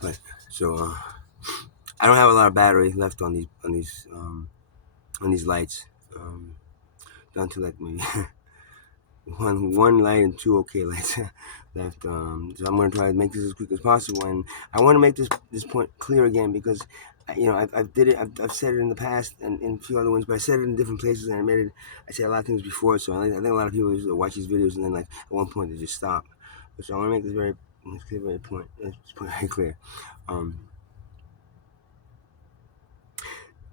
But so I don't have a lot of battery left on these lights. Down to like maybe one light and two okay lights left. So I'm gonna try to make this as quick as possible, and I want to make this point clear again because I've said it in the past and in a few other ones, but I said it in different places and I said a lot of things before. So I think a lot of people just watch these videos and then like at one point they just stop. So I want to make this point very clear. Um,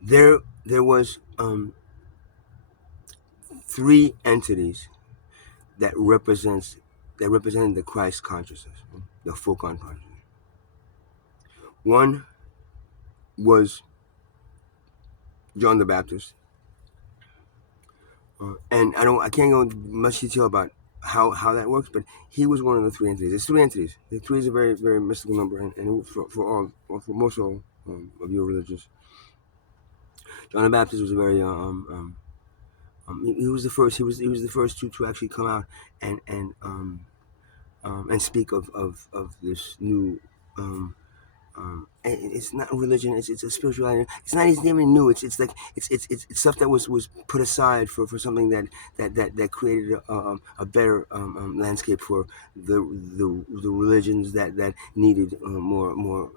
there was three entities that represented the Christ consciousness, the full consciousness. One was John the Baptist, and I can't go into much detail about how that works, but he was one of the three entities. There's three entities. The three is a very very mystical number, and for most all of your religions, John the Baptist was a very he was the first. He was the first to actually come out and speak of this new. It's not religion. It's a spirituality. It's not even new. It's like it's stuff that was put aside for something that created a better landscape for the religions that needed more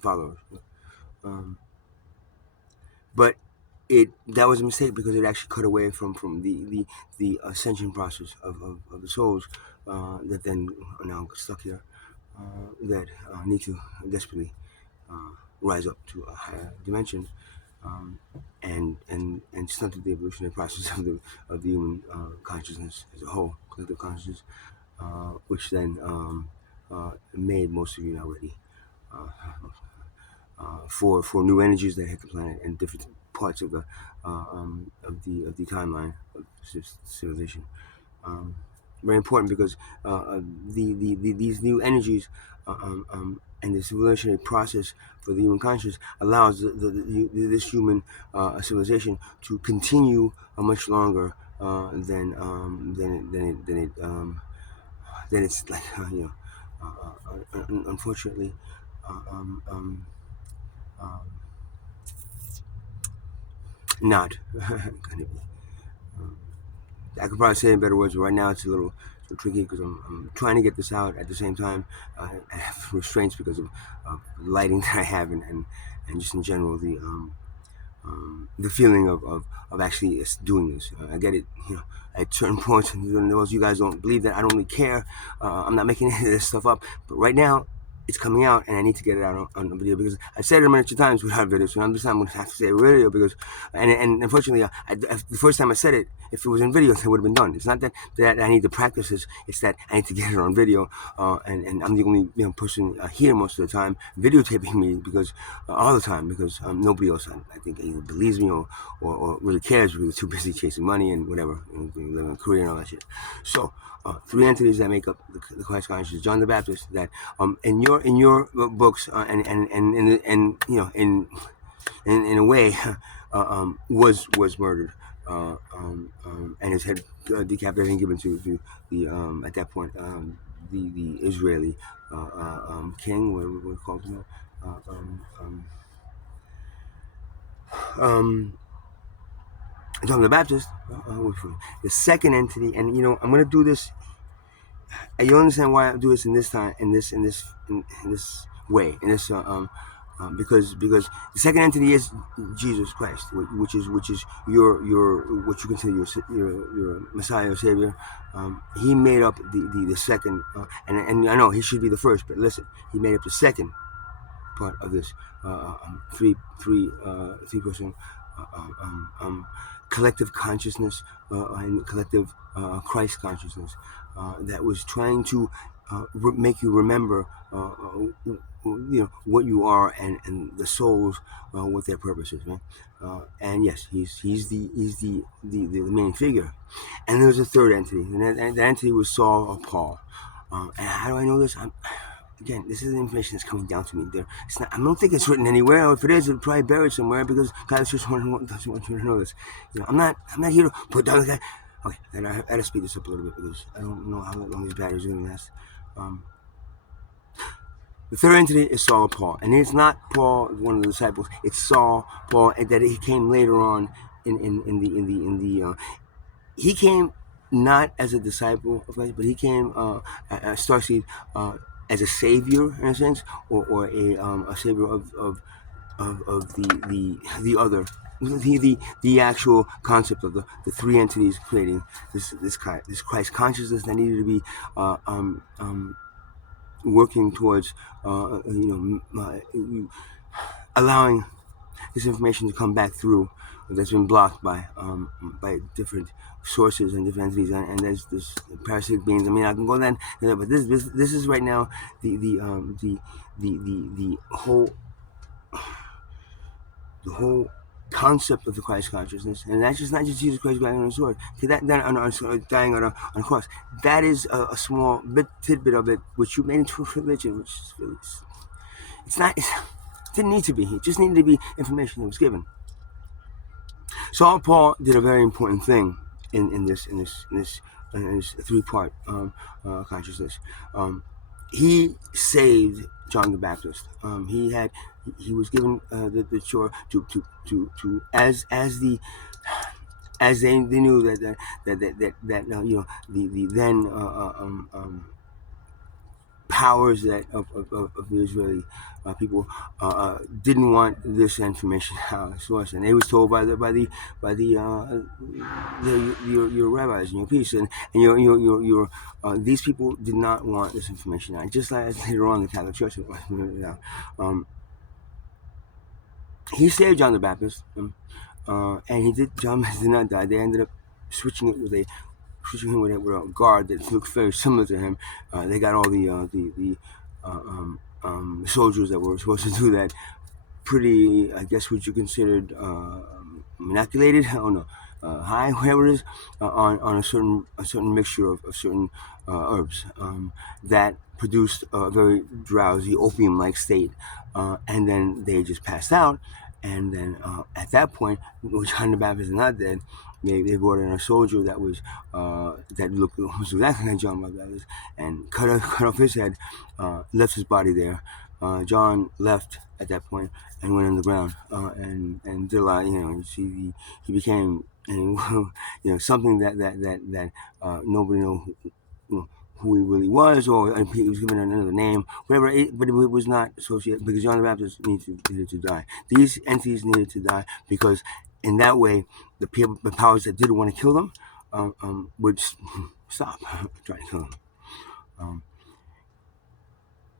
followers. Um, but that was a mistake because it actually cut away from the ascension process of the souls that then are now stuck here that need to desperately rise up to a higher dimension um, and stunted the evolutionary process of the human consciousness as a whole, collective consciousness, which then made most of you now ready uh, for new energies that hit the planet and different parts of the timeline of civilization. Um, Very important because these new energies and this evolutionary process for the human conscious allows this human civilization to continue much longer than it's like unfortunately uh, um, um, um, not kind of. Um, I could probably say it in better words, but right now it's a little tricky because I'm trying to get this out at the same time. I have restraints because of the lighting that I have and just in general the feeling of actually doing this. I get it, at certain points, and most of you guys don't believe that. I don't really care. I'm not making any of this stuff up. But right now, it's coming out, and I need to get it out on the video because I've said it a million times without video. So I'm just not going to have to say it video because, and unfortunately, the first time I said it, if it was in video, it would have been done. It's not that I need to practice this; it's that I need to get it on video. And I'm the only person here most of the time videotaping me because all the time because nobody else I think either believes me or really cares because they're too busy chasing money and whatever, living a career and all that shit. So three entities that make up the Christ consciousness: John the Baptist, that in your books and in a way was murdered. And his head decapitated and given to the at that point the Israeli king, what we call him, um, John the Baptist, the second entity, and I'm gonna do this. You understand why I do this in this time, in this way, in this because the second entity is Jesus Christ, which is your what you consider your Messiah or Savior. He made up the second, and I know he should be the first, but listen, he made up the second part of this three person collective consciousness and collective Christ consciousness that was trying to make you remember what you are and the souls what their purpose is, man. And yes, he's the main figure. And there's a third entity, and that entity was Saul or Paul. And how do I know this? Again, this is information that's coming down to me. It's not. I don't think it's written anywhere. Or if it is, it's probably buried somewhere because God just doesn't want you to know this. I'm not here to put down the guy. Okay, and I had to speed this up a little bit because I don't know how long these batteries are going to last. Um, The third entity is Saul Paul, and it's not Paul, one of the disciples. It's Saul Paul, and that he came later on in the he came not as a disciple of Christ, but he came a starseed as a savior in a sense, or a savior of the other. The actual concept of the three entities creating this Christ consciousness that needed to be working towards allowing this information to come back through that's been blocked by different sources and different entities, and there's this parasitic beings. I mean, I can go then, but this is right now the whole concept of the Christ consciousness, and that's just not just Jesus Christ dying on a sword, dying on a cross. That is a small tidbit of it, which you made into a religion, which is really, it's not. It didn't need to be. It just needed to be information that was given. Saul Paul did a very important thing in this three-part consciousness. He saved John the Baptist. He was given the chore to as they knew the then powers that of the Israeli people didn't want this information out source, and they was told by your rabbis and your priests and your these people did not want this information out. Just like later on the Catholic Church, he saved John the Baptist, and John did not die. They ended up switching it with a shooting him with a guard that looks very similar to him. They got all the soldiers that were supposed to do that pretty, I guess, what you considered manipulated. I don't know, high, whatever it is, on a certain mixture of certain herbs that produced a very drowsy opium-like state, and then they just passed out. And then at that point, John the Baptist is not dead. They brought in a soldier that looked almost exactly like John the Baptist and cut off his head, left his body there. John left at that point and went underground and did a lot. You see, he became and something that nobody who he really was, or he was given another name, whatever. But it was not associated because John the Baptist needed to die. These entities needed to die because in that way, the powers that didn't want to kill them would stop trying to kill them.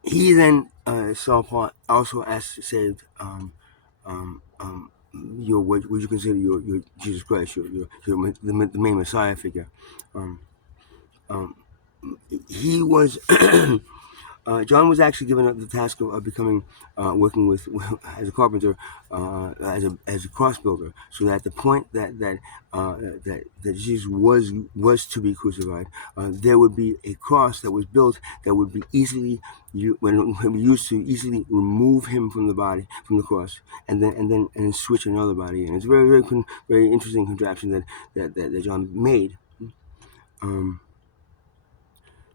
He then Saul Paul also saved your what you consider your Jesus Christ, the main Messiah figure. Um, he was John was actually given the task of becoming working with as a carpenter, as a cross builder, so that the point that Jesus was to be crucified, there would be a cross that was built that would be when we used to easily remove him from the body, from the cross, and switch another body in. It's a very interesting contraption that John made.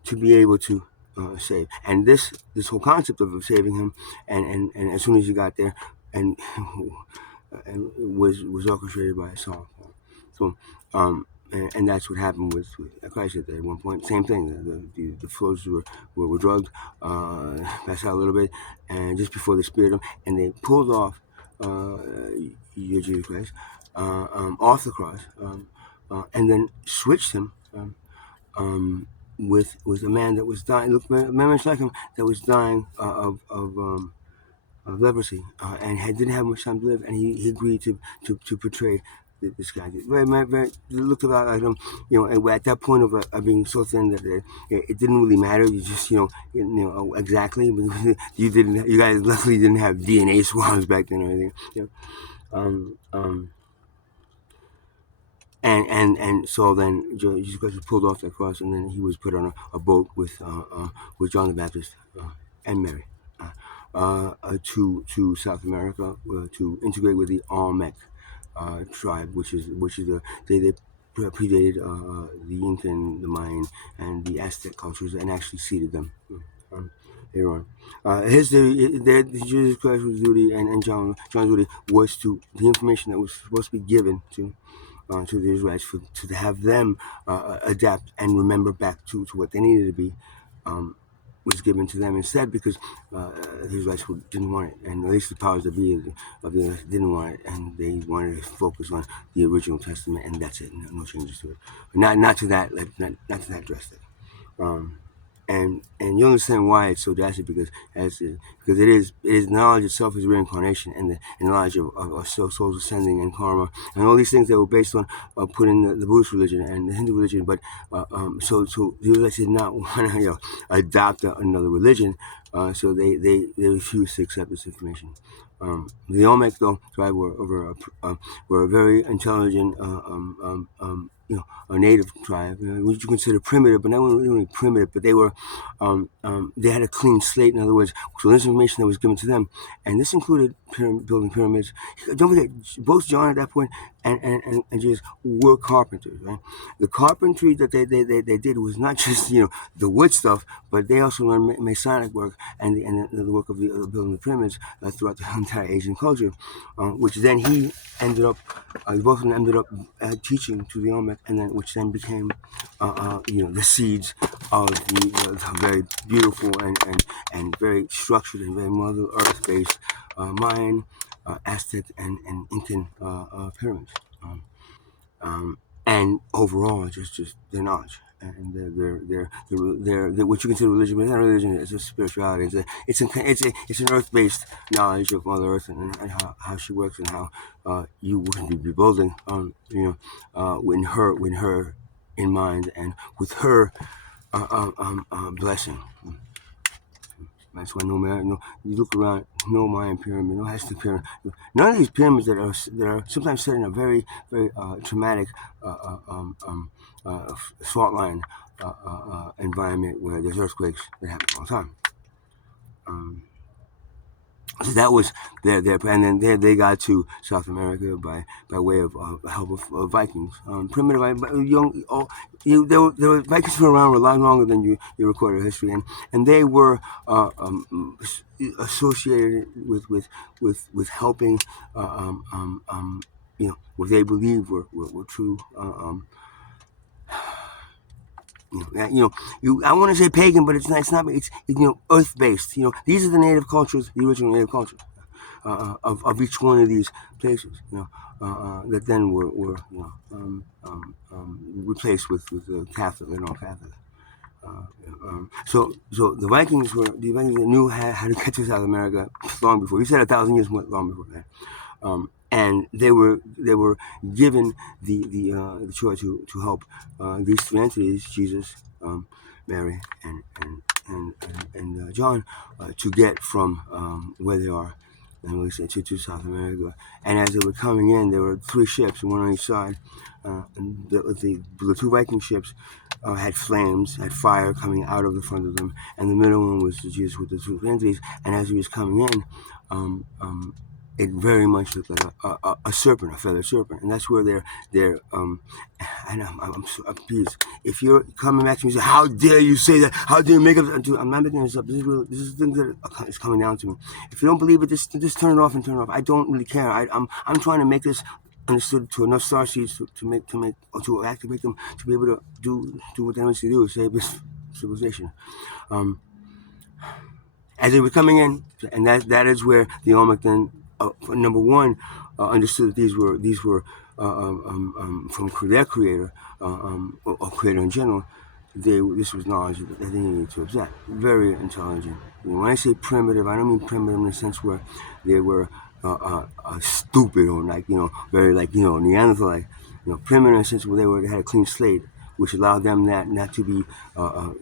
To be able to save. And this whole concept of saving him, and as soon as he got there, and was orchestrated by Saul. So, and that's what happened with Christ at one point. Same thing. The flows were drugged, passed out a little bit, and just before they speared him, and they pulled off your Jesus Christ off the cross, and then switched him. With a man that was dying, looked very much like him, that was dying of leprosy, and didn't have much time to live, and he agreed to portray this guy. Very, it looked about like him, and at that point of being so thin that it didn't really matter. You just, exactly. But you guys luckily didn't have DNA swabs back then or anything. Um, um, and so then Jesus Christ was pulled off that cross, and then he was put on a boat with John the Baptist and Mary to South America to integrate with the Olmec tribe, which is they predated the Incan, the Mayan, and the Aztec cultures, and actually seeded them. later on. His duty, Jesus Christ's duty, and John's duty was the information that was supposed to be given to the Israelites to have them adapt and remember back to what they needed to be. Um, was given to them instead because the Israelites didn't want it, and at least the powers that be of the earth didn't want it, and they wanted to focus on the original Testament, and that's it. No changes to it. Not to that, not to that drastic. Um, and you understand why it's so drastic because it is knowledge itself is reincarnation and the knowledge of souls ascending and karma and all these things that were based on putting the Buddhist religion and the Hindu religion, but so the Israelites did not want to adopt another religion, so they refused to accept this information. The Olmec though tribe were a very intelligent a native tribe, which you consider primitive, but not really primitive, but they had a clean slate. In other words, so this information that was given to them, and this included building pyramids. Don't forget, both John at that point and Jesus were carpenters, right? The carpentry that they did was not just the wood stuff, but they also learned Masonic work and the work of building the pyramids throughout the entire Asian culture, which then he ended up, both of them ended up teaching to the Olmec, and then which then became, the seeds of the very beautiful and very structured and very Mother Earth based Mayan, Aztec, and Incan pyramids. And overall, just their knowledge and their what you consider religion, but it's not religion. It's a spirituality. It's an earth-based knowledge of Mother Earth and how she works and how you would be building, with her in mind and with her blessing. That's why you look around, no Mayan pyramid, no Aztec pyramid, none of these pyramids that are sometimes set in a very very traumatic fault line environment where there's earthquakes that happen all the time. So that was their and then they got to South America by way of help of Vikings. Primitive young, there were Vikings were around a lot longer than you recorded history, and they were associated with helping, what they believed were true. I want to say pagan, but it's not. It's not. It's earth based. These are the native cultures, the original native cultures of each one of these places. That then were replaced with the Catholic and all Catholic. So the Vikings knew how to get to South America long before. You said 1,000 years long before that. And they were given the choice to help these three entities, Jesus, Mary, and John, to get from where they are, and we said to South America. And as they were coming in, there were three ships, one on each side. And the two Viking ships had flames, had fire coming out of the front of them, and the middle one was Jesus with the two entities. And as he was coming in, it very much looked like a serpent, a feathered serpent, and that's where they're and I'm so appeased. If you're coming back to me and say, "How dare you say that? How dare you make up?" I'm not making this up. This is real. This is things that is coming down to me. If you don't believe it, just turn it off and turn it off. I don't really care. I'm trying to make this understood to enough starseeds to activate them to be able to do what they need to do, save this civilization. As they were coming in, and that is where the Olmec then, number one, understood that these were from their creator, or creator in general. This was knowledge that they needed to accept. Very intelligent. When I say primitive, I don't mean primitive in the sense where they were stupid or very Neanderthal like. Primitive in the sense where they had a clean slate, which allowed them not to be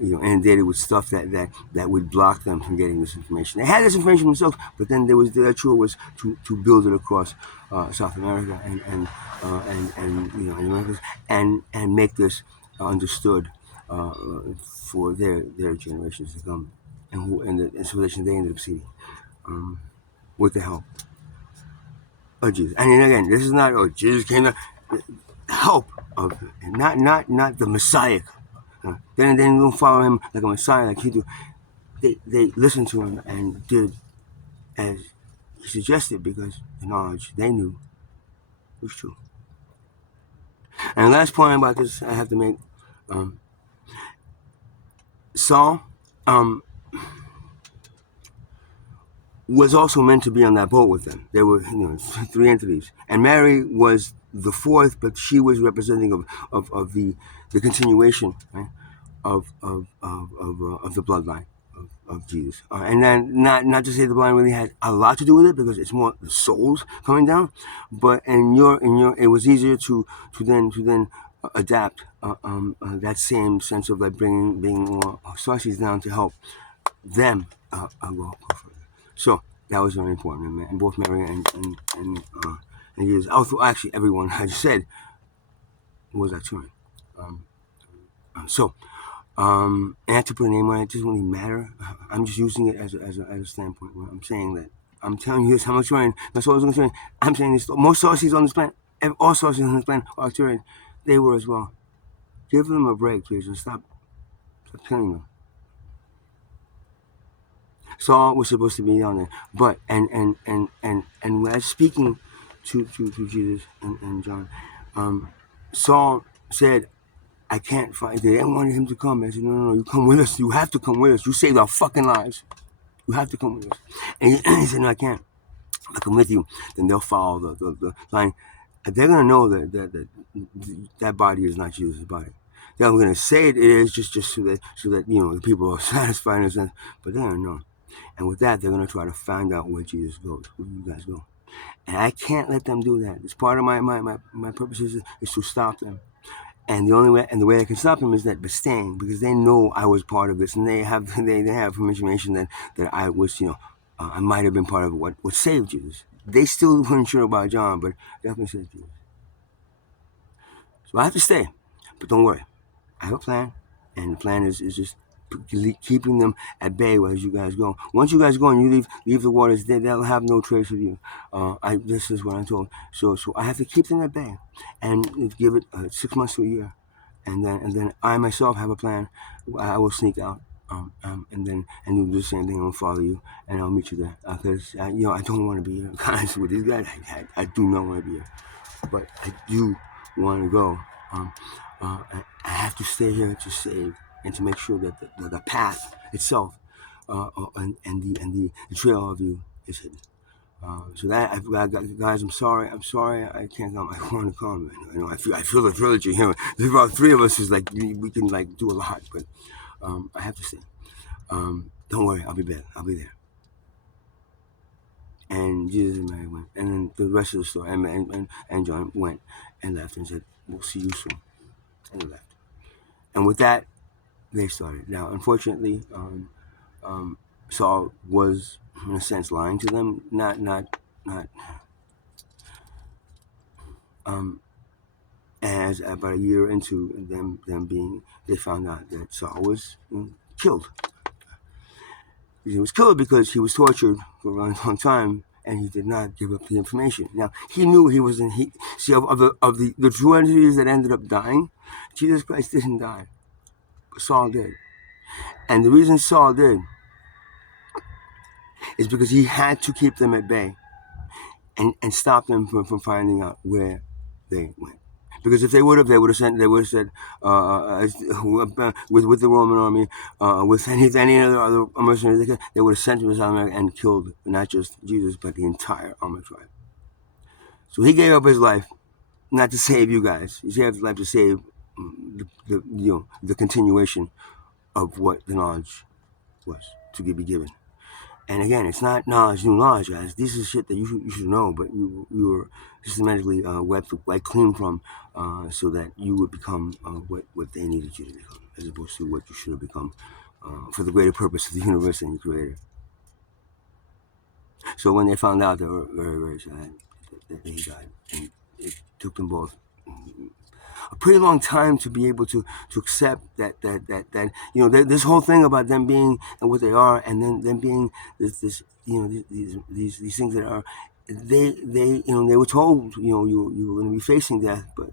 inundated with stuff that would block them from getting this information. They had this information themselves, but then their chore was to build it across South America and the Americas and make this understood for their generations to come, and the civilization they ended up seeing with the help of Jesus. And then again, this is not Jesus came to help of not the Messiah. Then don't follow him like a Messiah like he do. they listened to him and did as he suggested because the knowledge they knew was true. And the last point about this I have to make, um, Saul um, was also meant to be on that boat with them. There were, three entities, and Mary was the fourth, but she was representing of the continuation, right, of the bloodline of Jesus. And then not to say the bloodline really had a lot to do with it because it's more the souls coming down, but in your it was easier to then adapt that same sense of like being more sources down to help them go further. So that was very important, and both Mary and Jesus. Also, actually, everyone I just said was that turn. Um, so, and to put a name on it, it doesn't really matter. I'm just using it as a standpoint. Where I'm saying that I'm telling you this. How much Arcturian? That's all I was going to say. I'm saying this. Most sources on this planet, all sources on this planet are Arcturian. They were as well. Give them a break, please, and stop killing them. Saul was supposed to be on there, but and when I was speaking to Jesus and John, Saul said, "I can't find." They didn't want him to come. I said, "No, you come with us. You have to come with us. You saved our fucking lives. You have to come with us." And he said, "No, I can't. If I come with you, then they'll follow the line. They're gonna know that body is not Jesus' body. They're gonna say it is just so that the people are satisfied in a sense, but they're gonna know." And with that, they're going to try to find out where Jesus goes, where you guys go. And I can't let them do that. It's part of my purpose is to stop them. And the only way, and the way I can stop them is that by staying, because they know I was part of this, and they have they have information that I was, I might have been part of what saved Jesus. They still weren't sure about John, but definitely saved Jesus. So I have to stay, but don't worry. I have a plan, and the plan is just keeping them at bay as you guys go. Once you guys go and you leave the waters, they'll have no trace of you. This is what I'm told. So I have to keep them at bay, and give it 6 months to a year, and then I myself have a plan. I will sneak out. And do the same thing. I'll follow you, and I'll meet you there. Because I don't want to be here, guys, with these guys. I do not want to be here, but I do want to go. I have to stay here to save and to make sure that the path itself and the trail of you is hidden. So that guys, I'm sorry. I can't come. I want to come. I feel the trilogy here. There's about three of us. Is like we can like do a lot, but I have to stay. Don't worry. I'll be back. I'll be there. And Jesus and Mary went, and then the rest of the story, and John went and left and said, "We'll see you soon," and they left. And with that, they started. Now, unfortunately, Saul was, in a sense, lying to them. Not. As about a year into them being, they found out that Saul was killed. He was killed because he was tortured for a long time, and he did not give up the information. Now he knew he was in. See, of the two entities that ended up dying, Jesus Christ didn't die, but Saul did. And the reason Saul did is because he had to keep them at bay and stop them from finding out where they went. Because if they would have said, with the Roman army, with any other mercenaries, they would have sent him to South America and killed not just Jesus, but the entire Armor tribe. So he gave up his life, not to save you guys. He gave his life to save the continuation of what the knowledge was to be given. And again, it's not new knowledge, guys. This is shit that you should know, but you were systematically wiped clean from, so that you would become what they needed you to become, as opposed to what you should have become for the greater purpose of the universe and your creator. So when they found out, they were very, very sad that he died, and it took them both a pretty long time to be able to accept that this whole thing about them being and what they are, and then them being this these things that are they were told, you were going to be facing death, but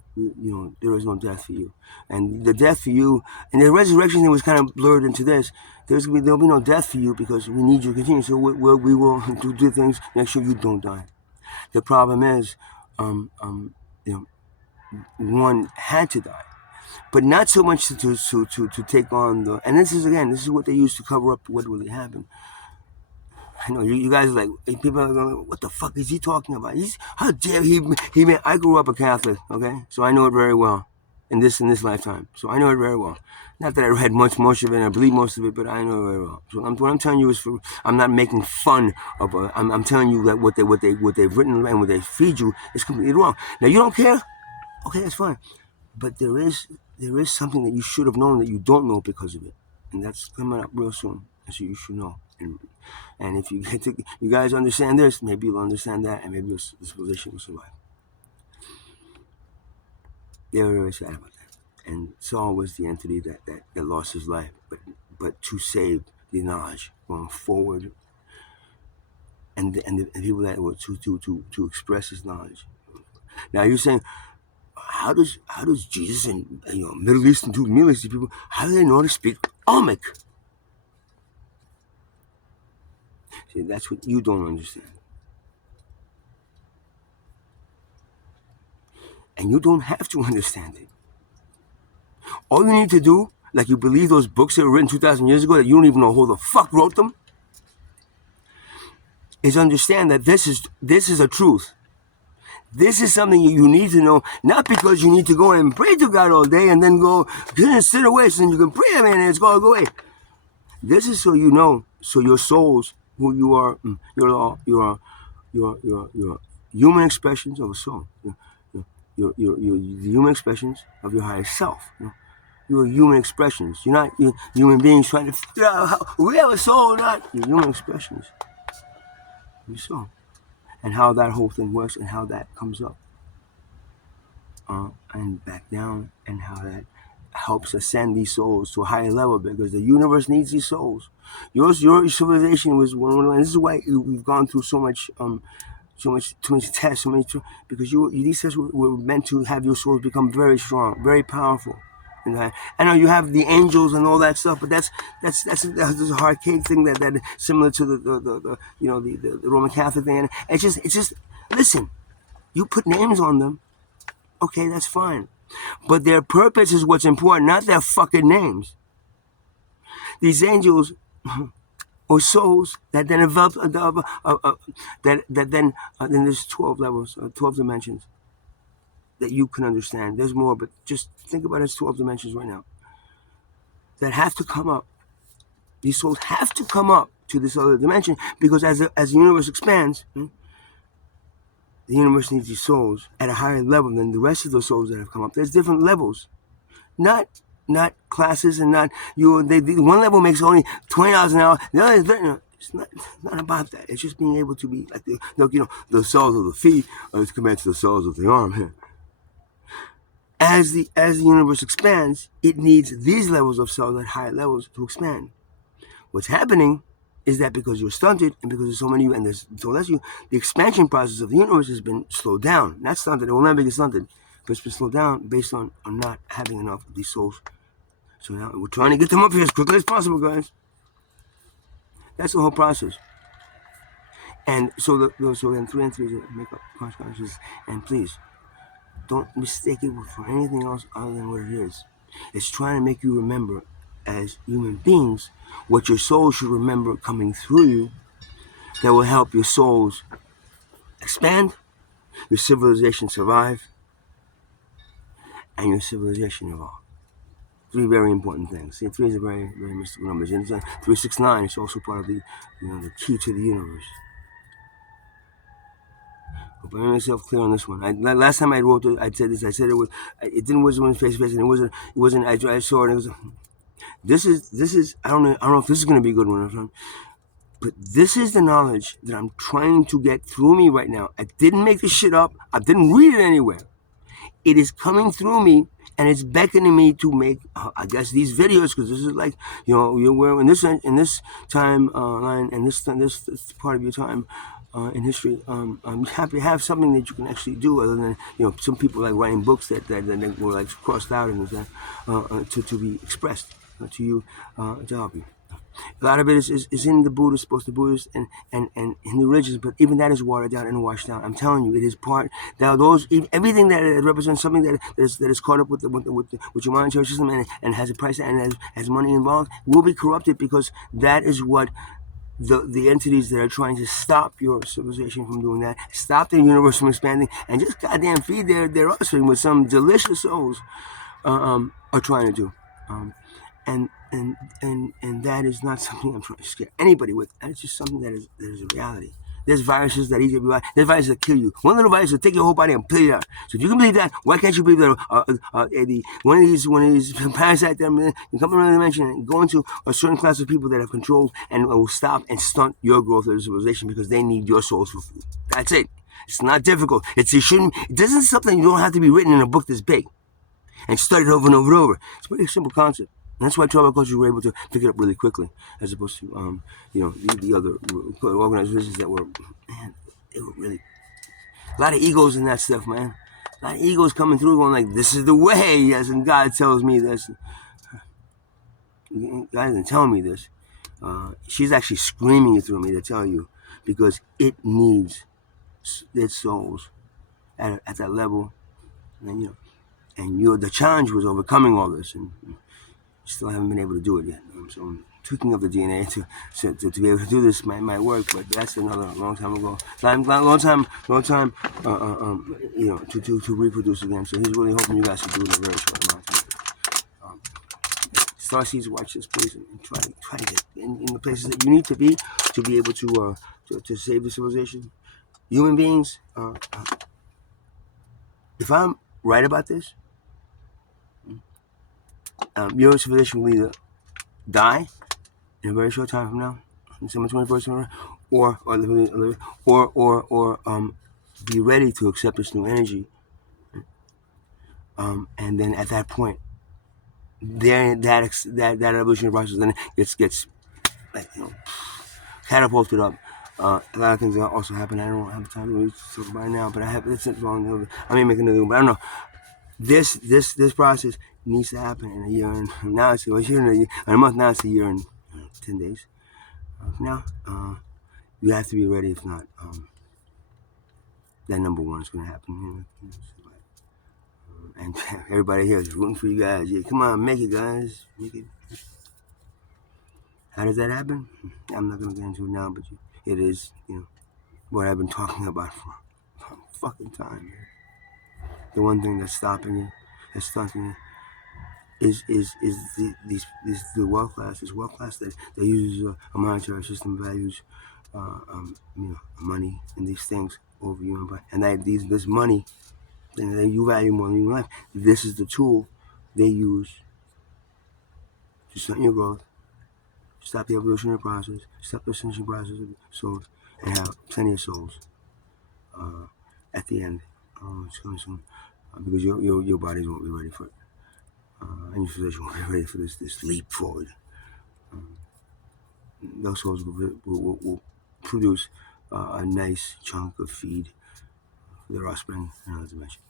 there is no death for you, and the death for you, and the resurrection thing was kind of blurred into this. There'll be no death for you because we need you to continue. So we will do things make sure you don't die. The problem is, you know, one had to die, but not so much to take on the. And this is what they use to cover up what really happened. I know you guys are like, people are going, what the fuck is he talking about? How dare he made, I grew up a Catholic, okay, so I know it very well, in this lifetime. So I know it very well. Not that I read most of it and I believe most of it, but I know it very well. So what I'm telling you is, I'm not making fun of. I'm telling you that what they've written and what they feed you is completely wrong. Now you don't care, okay, that's fine, but there is something that you should have known that you don't know because of it, and that's coming up real soon. And so you should know. And if you guys understand this, maybe you'll understand that, and maybe this civilization will survive. They were very sad about that. And Saul was the entity that lost his life, but to save the knowledge going forward, and the people that were to express his knowledge. Now you're saying, how does Jesus and Middle Eastern people, how do they know how to speak Aramaic? See, that's what you don't understand. And you don't have to understand it. All you need to do, like you believe those books that were written 2,000 years ago that you don't even know who the fuck wrote them, is understand that this is a truth. This is something you need to know, not because you need to go and pray to God all day and then go sit away so you can pray, man, and it's going to go away. This is so you know, so your souls, who you are, your human expressions of a soul, your the human expressions of your higher self. Your human expressions. You're not human beings trying to figure out how we have a soul or not. Your human expressions. Your soul. And how that whole thing works and how that comes up. And back down, and how that helps ascend these souls to a higher level, because the universe needs these souls. Your civilization was one, and this is why we've gone through so much too much tests, because these tests were meant to have your souls become very strong, very powerful. And I know you have the angels and all that stuff, but that's a archaic thing that similar to the Roman Catholic thing. And it's just listen, you put names on them, okay, that's fine, but their purpose is what's important, not their fucking names. These angels or souls that then develop that then there's 12 levels, 12 dimensions that you can understand. There's more, but just think about it as 12 dimensions right now that have to come up. These souls have to come up to this other dimension, because as the universe expands, the universe needs these souls at a higher level than the rest of those souls that have come up. There's different levels, not classes, and not one level makes only $20 an hour. The other, it's not about that. It's just being able to be like the souls of the feet as compared to the souls of the arm. As the universe expands, it needs these levels of cells at higher levels to expand. What's happening is that because you're stunted, and because there's so many of you and there's so less of you, the expansion process of the universe has been slowed down. Not stunted, it will never get stunted, but it's been slowed down based on not having enough of these souls. So now we're trying to get them up here as quickly as possible, guys. That's the whole process. And so then 3 and 3 is make up consciousness. And please, don't mistake it for anything else other than what it is. It's trying to make you remember, as human beings, what your soul should remember coming through you, that will help your souls expand, your civilization survive, and your civilization evolve. 3 very important things. See, 3 is a very, very mystical number. 369 is also part of the key to the universe. Hope I made myself clear on this one. Last time I wrote it, I said this. I said it wasn't face to face, and it wasn't. I saw it. And it was. This is. I don't know if this is going to be a good one, but this is the knowledge that I'm trying to get through me right now. I didn't make this shit up. I didn't read it anywhere. It is coming through me, and it's beckoning me to make, I guess, these videos, because this is like, you're in this time line, and this part of your time, in history. You have to have something that you can actually do, other than some people like writing books that were like crossed out and to be expressed to you to help you. A lot of it is in the Buddhist, both the Buddhist and Hindu religions, but even that is watered down and washed down. I'm telling you, it is part. Now, everything that represents something that is caught up with your monetary system and has a price and has money involved will be corrupted, because that is what the entities that are trying to stop your civilization from doing that, stop the universe from expanding, and just goddamn feed their offspring with some delicious souls, are trying to do. And that is not something I'm trying to scare anybody with. It's just something that is a reality. There's viruses that eat your body. There's viruses that kill you. One little virus will take your whole body and peel it out. So if you can believe that, why can't you believe that one of these parasites that can come from another dimension and go into a certain class of people that have control and will stop and stunt your growth of civilization because they need your souls for food. That's it. It's not difficult. It isn't something you don't have to be written in a book this big and studied over and over and over. It's a pretty simple concept. And that's why tribal cultures were able to pick it up really quickly, as opposed to the other organized religions that were, man, they were really a lot of egos in that stuff, man. A lot of egos coming through, going like, "This is the way," yes, and God tells me this. God isn't telling me this. She's actually screaming it through me to tell you, because it needs its souls at that level, and the challenge was overcoming all this, and still haven't been able to do it yet. So I'm tweaking up the DNA to be able to do this might work, but that's another long time ago. Long time, to reproduce again. So he's really hoping you guys can do it in a very short amount of time. Starseeds, watch this, please, and try to get in the places that you need to be able to save the civilization. Human beings. If I'm right about this, your civilization will either die in a very short time from now, December 21st, or be ready to accept this new energy, and then at that point, then that evolutionary process then gets like catapulted up. A lot of things also happen. I don't have time to really talk about it now, but it's wrong. I may make another one, but I don't know. This process needs to happen in a year, and now it's a year in a month. Now it's a year and 10 days. Now, you have to be ready. If not, that number one is going to happen. And everybody here is rooting for you guys. Yeah, come on, make it, guys. Make it. How does that happen? I'm not going to get into it now, but it is, what I've been talking about for a fucking time. The one thing that's stopping you, that's stunting you, is the wealth class. This wealth class that uses a monetary system, values, money and these things over you, and this money, and that you value more than your life. This is the tool they use to stunt your growth, stop the evolutionary process, stop the ascension process of souls, and have plenty of souls at the end. It's coming soon, because your bodies won't be ready for it, and your physician won't be ready for this leap forward. Those souls will produce a nice chunk of feed for their offspring in another dimension.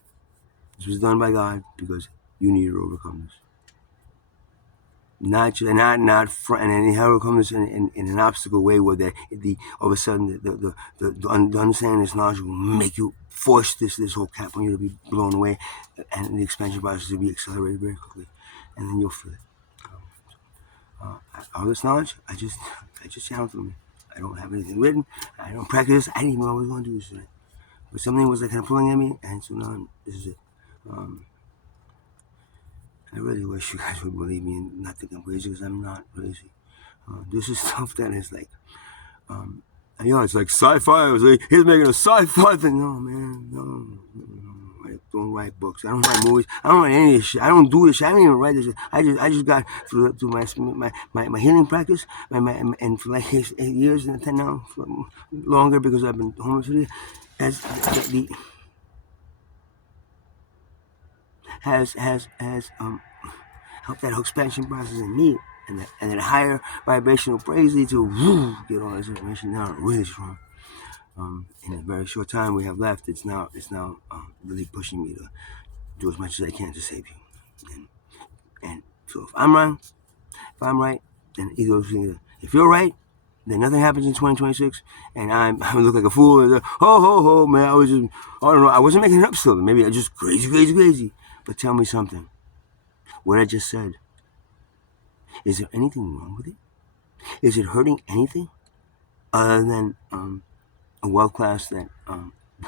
This was done by God because you needed to overcome this. Not front, and how to overcome this in an obstacle way where all of a sudden the understanding this knowledge will make you force this whole cap on you to be blown away, and the expansion process to be accelerated very quickly, and then you'll feel it. All this knowledge, I just channeled through me. I don't have anything written. I don't practice. I didn't even know what I was going to do this today. But something was like kind of pulling at me, and so now this is it. I really wish you guys would believe me and not think I'm crazy, because I'm not crazy. This is stuff that is like, it's like sci-fi. I was like, he's making a sci-fi thing. No, man, no. I don't write books. I don't write movies. I don't write any of this shit. I don't do this shit. I don't even write this shit. I just got through my healing practice, and for like 8 years and 10 now, longer, because I've been homeless for years, has helped that expansion process in me, and that higher vibrational praise to get all this information down really strong. In a very short time we have left, it's now really pushing me to do as much as I can to save you. And so if I'm right, then either of those, if you're right, then nothing happens in 2026, and I look like a fool. And ho ho ho, man! I don't know. I wasn't making it up still. Maybe I just crazy. But tell me something. What I just said, is there anything wrong with it? Is it hurting anything other than a wealth class that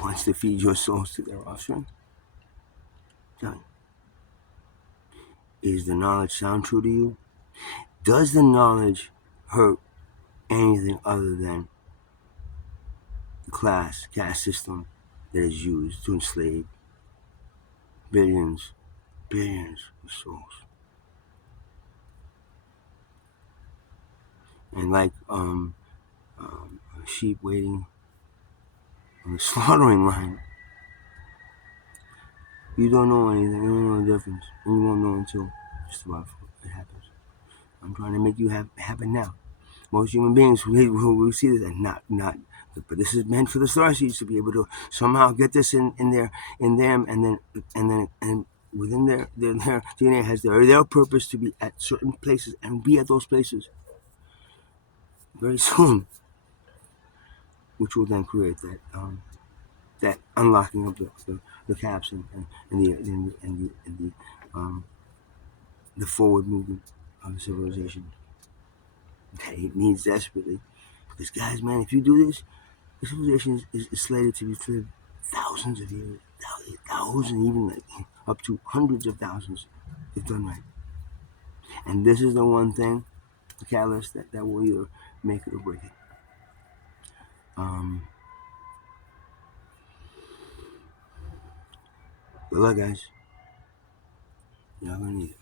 wants to feed your souls to their offspring? Tell me, is the knowledge sound true to you? Does the knowledge hurt anything other than the caste system that is used to enslave billions, billions of souls? And like a sheep waiting on the slaughtering line, you don't know anything, you don't know the difference, and you won't know until just about it happens. I'm trying to make you happen now. Most human beings who see this and not, but this is meant for the starseeds to be able to somehow get this in them, and within their DNA has their purpose to be at certain places and be at those places very soon, which will then create that unlocking of the caps and the forward movement of the civilization that it needs desperately. Because guys, man, if you do this, the civilization is slated to be lived thousands of years, thousands, even like up to hundreds of thousands, if done right. And this is the one thing, the catalyst that will either make it or break it. Um, Good luck, guys. Y'all gonna need it.